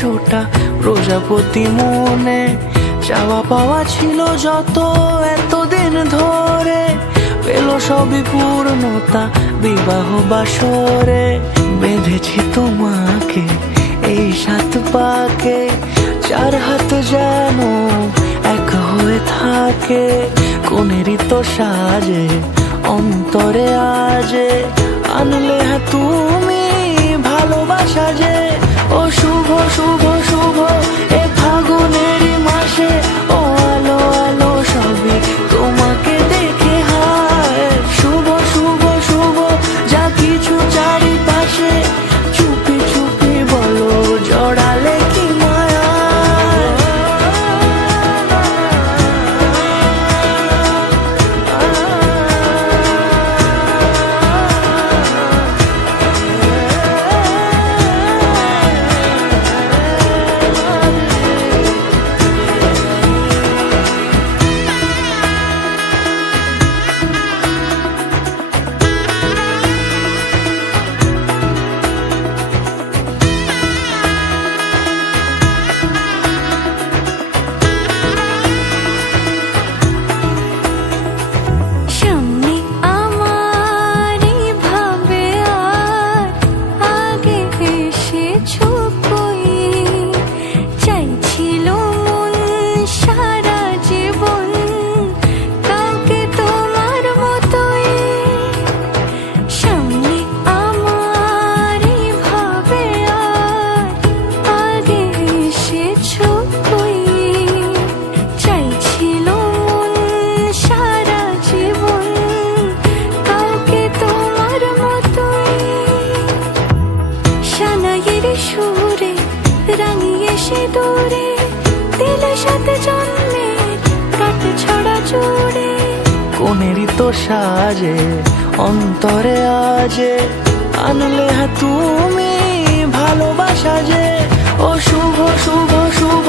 100টা প্রজাপতি মনে, চাওয়া পাওয়া ছিল যত এতদিন ধরে, পেল সবই পূর্ণতা বিবাহ বাসরে। বেঁধেছি তোমাকে এই 7 পাকে, 4 হাত যেন এক হয়ে থাকে। কোনেরই তো সাজে অন্তরে আজে, আনলে তুমি ভালোবাসা যে। ও শুভ শুভ শুভ এ ফাগুনেরই মাসে, ও আলো আলো সবই তোমাকে দেখে হায়। শুভ শুভ শুভ যা কিছু চারিপাশে, চুপি চুপি বলো জড়ালে কি মায়া। সুরে রাঙিয়ে সে দূরে দিলে 7 জন্মের কাট ছড়া জুড়ে। কোনেরই তো সাজে অন্তরে আজে, আনলে তুমি ভালোবাসা যে। ও শুভ শুভ শুভ